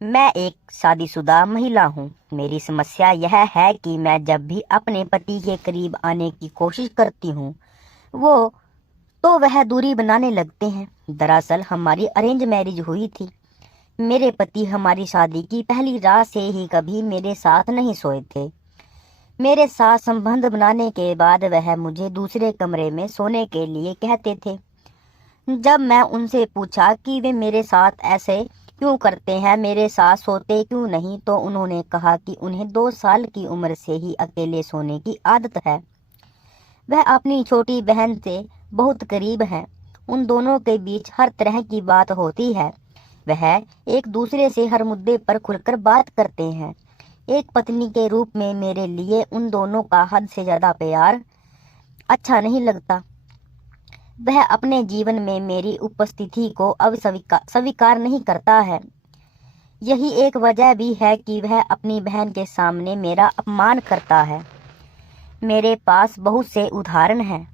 मैं एक शादीशुदा महिला हूँ। मेरी समस्या यह है कि मैं जब भी अपने पति के करीब आने की कोशिश करती हूँ, वो तो वह दूरी बनाने लगते हैं। दरअसल हमारी अरेंज मैरिज हुई थी। मेरे पति हमारी शादी की पहली रात से ही कभी मेरे साथ नहीं सोए थे। मेरे साथ संबंध बनाने के बाद वह मुझे दूसरे कमरे में सोने के लिए कहते थे। जब मैं उनसे पूछा कि वे मेरे साथ ऐसे क्यों करते हैं, मेरे साथ सोते क्यों नहीं, तो उन्होंने कहा कि उन्हें 2 साल की उम्र से ही अकेले सोने की आदत है। वह अपनी छोटी बहन से बहुत करीब हैं। उन दोनों के बीच हर तरह की बात होती है। वह एक दूसरे से हर मुद्दे पर खुलकर बात करते हैं। एक पत्नी के रूप में मेरे लिए उन दोनों का हद से ज्यादा प्यार अच्छा नहीं लगता। वह अपने जीवन में मेरी उपस्थिति को अब स्वीकार नहीं करता है। यही एक वजह भी है कि वह अपनी बहन के सामने मेरा अपमान करता है। मेरे पास बहुत से उदाहरण हैं।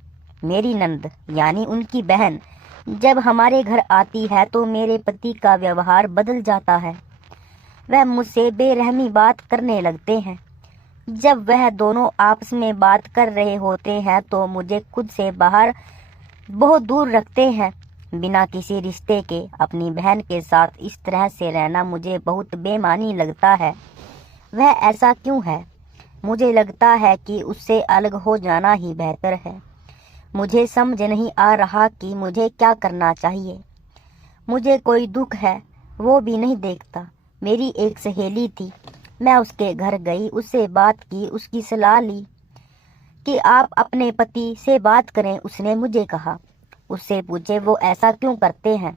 मेरी नंद यानी उनकी बहन जब हमारे घर आती है तो मेरे पति का व्यवहार बदल जाता है। वह मुझसे बेरहमी बात करने लगते हैं। जब वह दोनों आपस में बात कर रहे होते हैं तो मुझे खुद से बाहर बहुत दूर रखते हैं। बिना किसी रिश्ते के अपनी बहन के साथ इस तरह से रहना मुझे बहुत बेमानी लगता है। वह ऐसा क्यों है? मुझे लगता है कि उससे अलग हो जाना ही बेहतर है। मुझे समझ नहीं आ रहा कि मुझे क्या करना चाहिए। मुझे कोई दुख है वो भी नहीं देखता। मेरी एक सहेली थी, मैं उसके घर गई, उससे बात की, उसकी सलाह ली कि आप अपने पति से बात करें। उसने मुझे कहा उससे पूछे वो ऐसा क्यों करते हैं।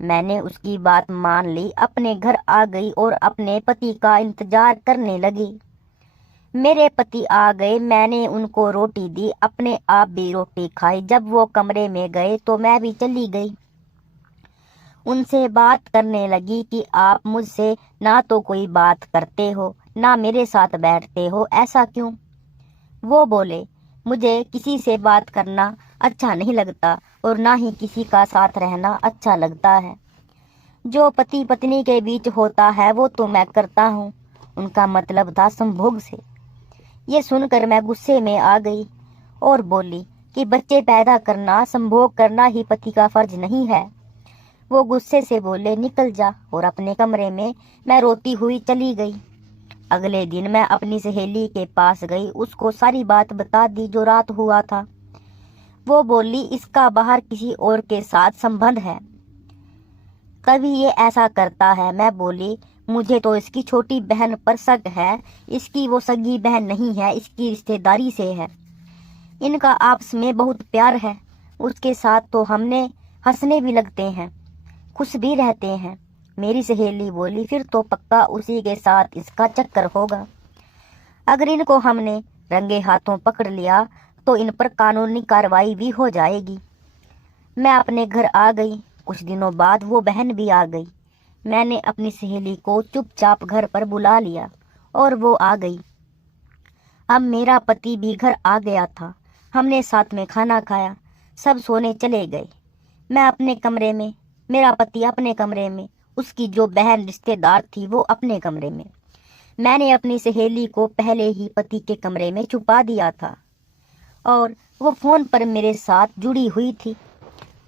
मैंने उसकी बात मान ली, अपने घर आ गई और अपने पति का इंतजार करने लगी। मेरे पति आ गए, मैंने उनको रोटी दी, अपने आप भी रोटी खाई। जब वो कमरे में गए तो मैं भी चली गई। उनसे बात करने लगी कि आप मुझसे ना तो कोई बात करते हो ना मेरे साथ बैठते हो, ऐसा क्यों? वो बोले मुझे किसी से बात करना अच्छा नहीं लगता और ना ही किसी का साथ रहना अच्छा लगता है। जो पति पत्नी के बीच होता है वो तो मैं करता हूँ। उनका मतलब था संभोग से। ये सुनकर मैं गुस्से में आ गई और बोली कि बच्चे पैदा करना, संभोग करना ही पति का फर्ज नहीं है। वो गुस्से से बोले निकल जा, और अपने कमरे में मैं रोती हुई चली गई। अगले दिन मैं अपनी सहेली के पास गई, उसको सारी बात बता दी जो रात हुआ था। वो बोली इसका बाहर किसी और के साथ संबंध है, कभी ये ऐसा करता है। मैं बोली मुझे तो इसकी छोटी बहन पर शक है। इसकी वो सगी बहन नहीं है, इसकी रिश्तेदारी से है। इनका आपस में बहुत प्यार है। उसके साथ तो हमने हंसने भी लगते हैं, खुश भी रहते हैं। मेरी सहेली बोली फिर तो पक्का उसी के साथ इसका चक्कर होगा। अगर इनको हमने रंगे हाथों पकड़ लिया तो इन पर कानूनी कार्रवाई भी हो जाएगी। मैं अपने घर आ गई। कुछ दिनों बाद वो बहन भी आ गई। मैंने अपनी सहेली को चुपचाप घर पर बुला लिया और वो आ गई। अब मेरा पति भी घर आ गया था। हमने साथ में खाना खाया, सब सोने चले गए। मैं अपने कमरे में, मेरा पति अपने कमरे में, उसकी जो बहन रिश्तेदार थी वो अपने कमरे में। मैंने अपनी सहेली को पहले ही पति के कमरे में छुपा दिया था और वो फोन पर मेरे साथ जुड़ी हुई थी।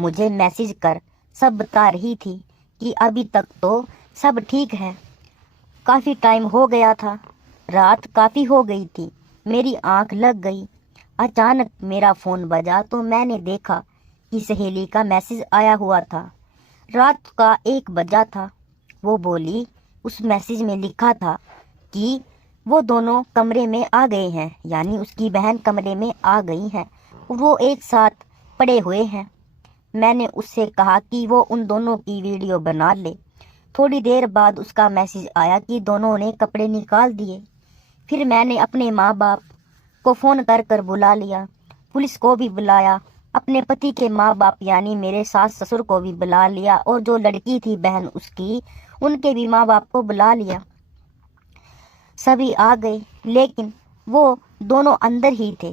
मुझे मैसेज कर सब बता रही थी कि अभी तक तो सब ठीक है। काफी टाइम हो गया था, रात काफी हो गई थी। मेरी आंख लग गई। अचानक मेरा फोन बजा तो मैंने देखा कि सहेली का मैसेज आया हुआ था। रात का 1 बजा था। वो बोली उस मैसेज में लिखा था कि वो दोनों कमरे में आ गए हैं, यानी उसकी बहन कमरे में आ गई हैं, वो एक साथ पड़े हुए हैं। मैंने उससे कहा कि वो उन दोनों की वीडियो बना ले। थोड़ी देर बाद उसका मैसेज आया कि दोनों ने कपड़े निकाल दिए। फिर मैंने अपने माँ बाप को फ़ोन कर कर बुला लिया, पुलिस को भी बुलाया, अपने पति के माँ बाप यानी मेरे सास ससुर को भी बुला लिया और जो लड़की थी बहन उसकी, उनके भी माँ बाप को बुला लिया। सभी आ गए, लेकिन वो दोनों अंदर ही थे।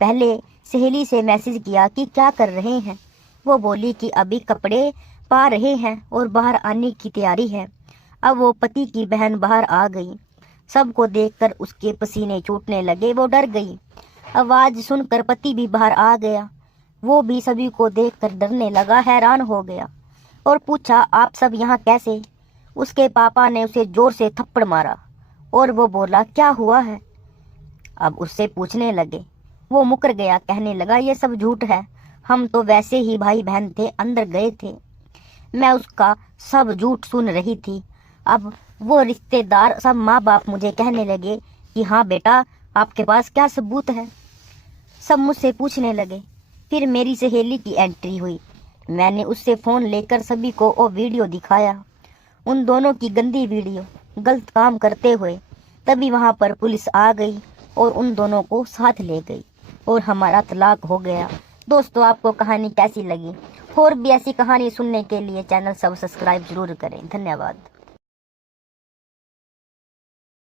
पहले सहेली से मैसेज किया कि क्या कर रहे हैं। वो बोली कि अभी कपड़े पा रहे हैं और बाहर आने की तैयारी है। अब वो पति की बहन बाहर आ गई। सबको देखकर उसके पसीने छूटने लगे। वो डर गई। आवाज सुनकर पति भी बाहर आ गया। वो भी सभी को देखकर डरने लगा, हैरान हो गया और पूछा, आप सब यहाँ कैसे? उसके पापा ने उसे जोर से थप्पड़ मारा और वो बोला, क्या हुआ है? अब उससे पूछने लगे। वो मुकर गया, कहने लगा, ये सब झूठ है, हम तो वैसे ही भाई बहन थे, अंदर गए थे। मैं उसका सब झूठ सुन रही थी। अब वो रिश्तेदार सब माँ बाप मुझे कहने लगे कि हाँ बेटा, आपके पास क्या सबूत है? सब मुझसे पूछने लगे। फिर मेरी सहेली की एंट्री हुई। मैंने उससे फ़ोन लेकर सभी को वो वीडियो दिखाया, उन दोनों की गंदी वीडियो, गलत काम करते हुए। तभी वहाँ पर पुलिस आ गई और उन दोनों को साथ ले गई और हमारा तलाक हो गया। दोस्तों, आपको कहानी कैसी लगी? और भी ऐसी कहानी सुनने के लिए चैनल सब्सक्राइब जरूर करें। धन्यवाद।